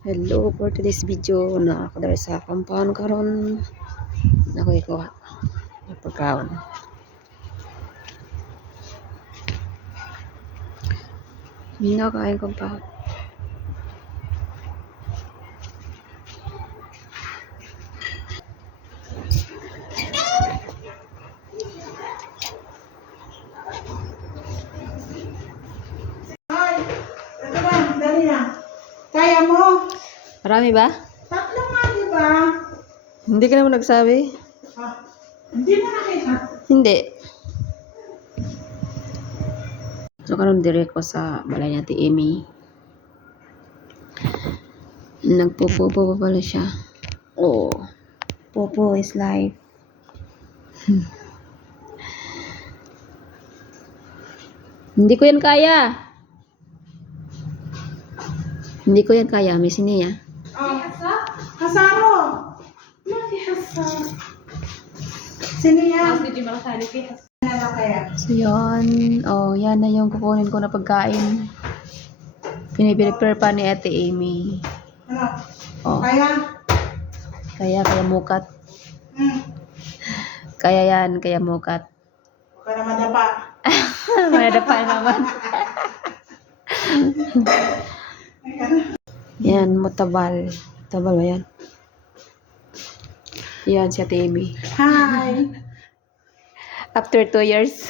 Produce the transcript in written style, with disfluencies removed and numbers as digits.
Hello for today's video na ako dari sa compound karon ako ikuha ng pagkaon. Mingaw kain kong pa. Ito ba? Dali na. Kaya mo? Marami ba? Tatlo nga, di ba? Hindi ka naman nagsabi? Hindi mo nakita. Hindi. So karon dire ko sa balay natin Amy. Nagpupo pa pala siya. Oh. Popo is life. Hindi ko yan kaya. Hindi ko yan kaya. Miss Nia. Hasaro. Ma fi hasar. Sino yan? Ano na kaya? So yun. Oh, yan na yung kukunin ko na pagkain. Piniprepare pa ni Ate Amy. Ano? Oh. Kaya? Kaya mukat. Hmm. Kaya yan. Kaya mukat. Huwag ka na madapa. Manadapa naman. Yan, mutabal. Mutabal ba yan? Yan si Ate Amy. Hi. After 2 years.